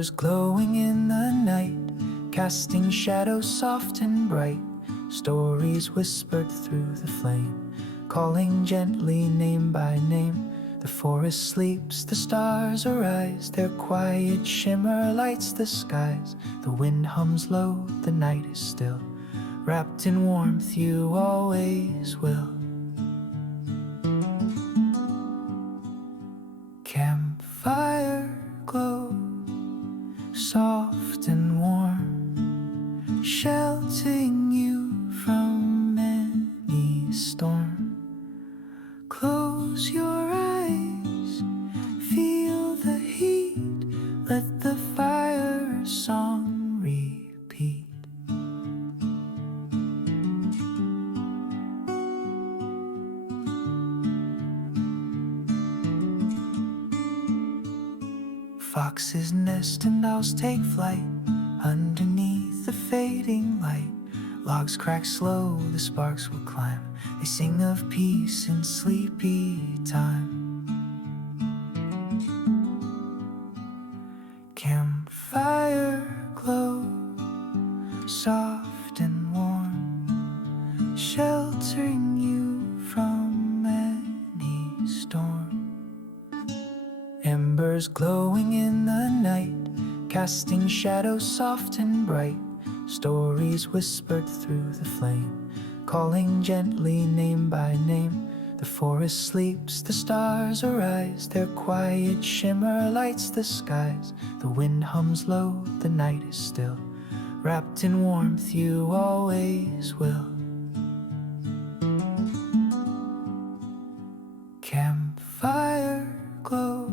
Embers glowing in the night, casting shadows soft and bright. Stories whispered through the flame, calling gently name by name. The forest sleeps, the stars arise, their quiet shimmer lights the skies. The wind hums low, the night is still, wrapped in warmth you always will. Campfire glow, soft and warm, sheltering you from any storm. Close your eyes, feel the heat, let the fire song repeat. Foxes nest and owls take flight underneath the fading light. Logs crack slow, the sparks will climb. They sing of peace in sleepy time. Campfire glow, soft and warm, sheltering you from any storm. Embers glowing in the night, casting shadows soft and bright. Stories whispered through the flame, calling gently name by name. The forest sleeps, the stars arise, their quiet shimmer lights the skies. The wind hums low, the night is still, wrapped in warmth you always will. Campfire glow,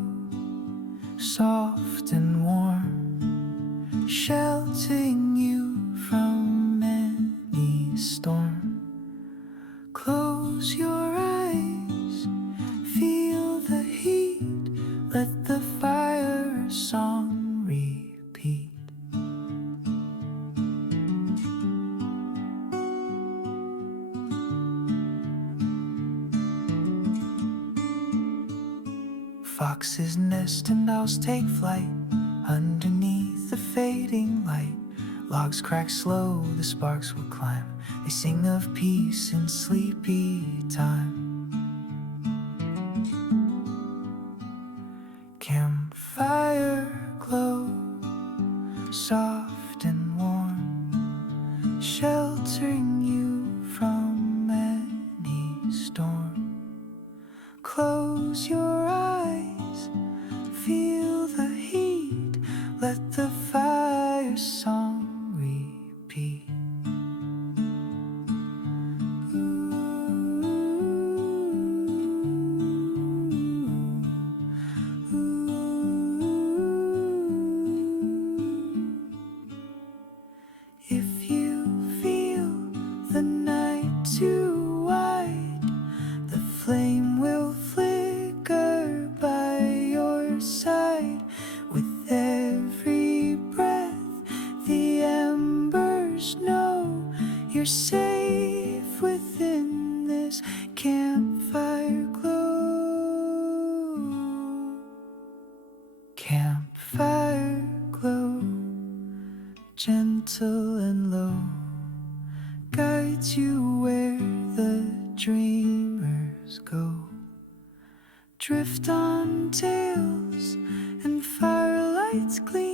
soft and warm, sheltering you from any storm. Close your eyes, feel the heat, let the fire song repeat. Foxes nest and owls take flight underneath the fading light. Logs crack slow, the sparks will climb. They sing of peace in sleepy time. Campfire glow, soft and warm, sheltering you from any storm. Close your eyes, feel the heat, let the fire song repeat. If you feel the night too wide, the flame will flicker by your side. With every breath, the embers know you're safe within this campfire glow. Campfire glow, gentle and low, guides you where the dreamers go. Drift on tales and firelights gleam.